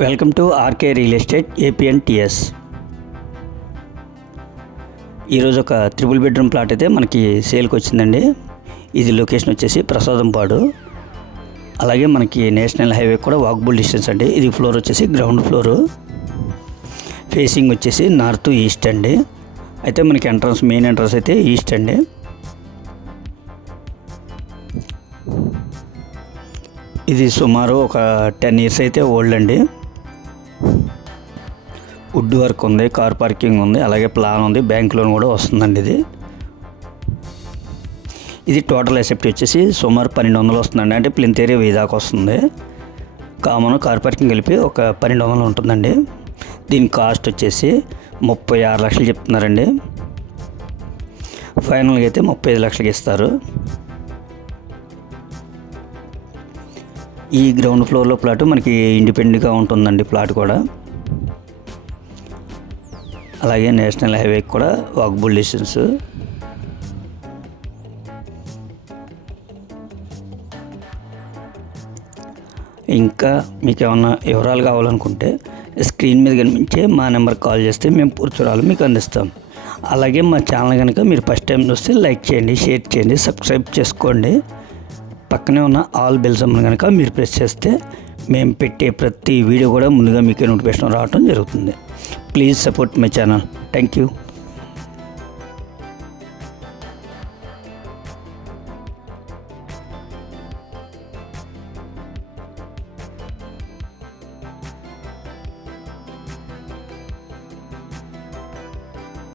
Welcome to RK real estate AP and TS ఈరోజు ఒక triple bedroom plot అయితే మనకి సేల్కి వచ్చిందండి. ఇది లొకేషన్ వచ్చేసి ప్రసాదంపాడు అలాగే మనకి నేషనల్ హైవే కూడా వాక్బుల్ డిస్టెన్స్ అండి. ఇది ఫ్లోర్ వచ్చేసి గ్రౌండ్ ఫ్లోరు. ఫేసింగ్ వచ్చేసి నార్త్ ఈస్ట్ అండి. అయితే మనకి ఎంట్రన్స్ మెయిన్ ఎంట్రన్స్ అయితే ఈస్ట్ అండి. ఇది సుమారు ఒక టెన్ ఇయర్స్ అయితే ఓల్డ్ అండి. వుడ్ వర్క్ ఉంది కార్ పార్కింగ్ ఉంది అలాగే ప్లాన్ ఉంది బ్యాంక్ లోన్ కూడా వస్తుందండి ఇది. ఇది టోటల్ ఎసెప్ట్ వచ్చేసి సుమారు పన్నెండు వందలు వస్తుందండి. అంటే ప్లింత్ ఏరియా వెయ్యి దాకా వస్తుంది. కామన్ కార్ పార్కింగ్ కలిపి ఒక పన్నెండు వందలు ఉంటుందండి. దీని కాస్ట్ వచ్చేసి ముప్పై ఆరు లక్షలు చెప్తున్నారండి. ఫైనల్గా అయితే ముప్పై ఐదు లక్షలకి ఇస్తారు. ఈ గ్రౌండ్ ఫ్లోర్లో ప్లాట్ మనకి ఇండిపెండెంట్గా ఉంటుందండి ప్లాట్ కూడా. అలాగే నేషనల్ హైవే కూడా వాకబుల్ డిస్టెన్స్ ఇంకా మీకు ఏమన్నా వివరాలు కావాలనుకుంటే స్క్రీన్ మీద కనిపించే మా నెంబర్కి కాల్ చేస్తే మేము పూర్తి వివరాలు మీకు అందిస్తాం. అలాగే మా ఛానల్ కనుక మీరు ఫస్ట్ టైం చూస్తే లైక్ చేయండి షేర్ చేయండి సబ్స్క్రైబ్ చేసుకోండి. పక్కనే ఉన్న ఆల్ బెల్ సమ్మని కనుక మీరు ప్రెస్ చేస్తే మేము పెట్టే ప్రతి వీడియో కూడా ముందుగా మీకు నోటిఫికేషన్ రావడం జరుగుతుంది. Please support my channel thank you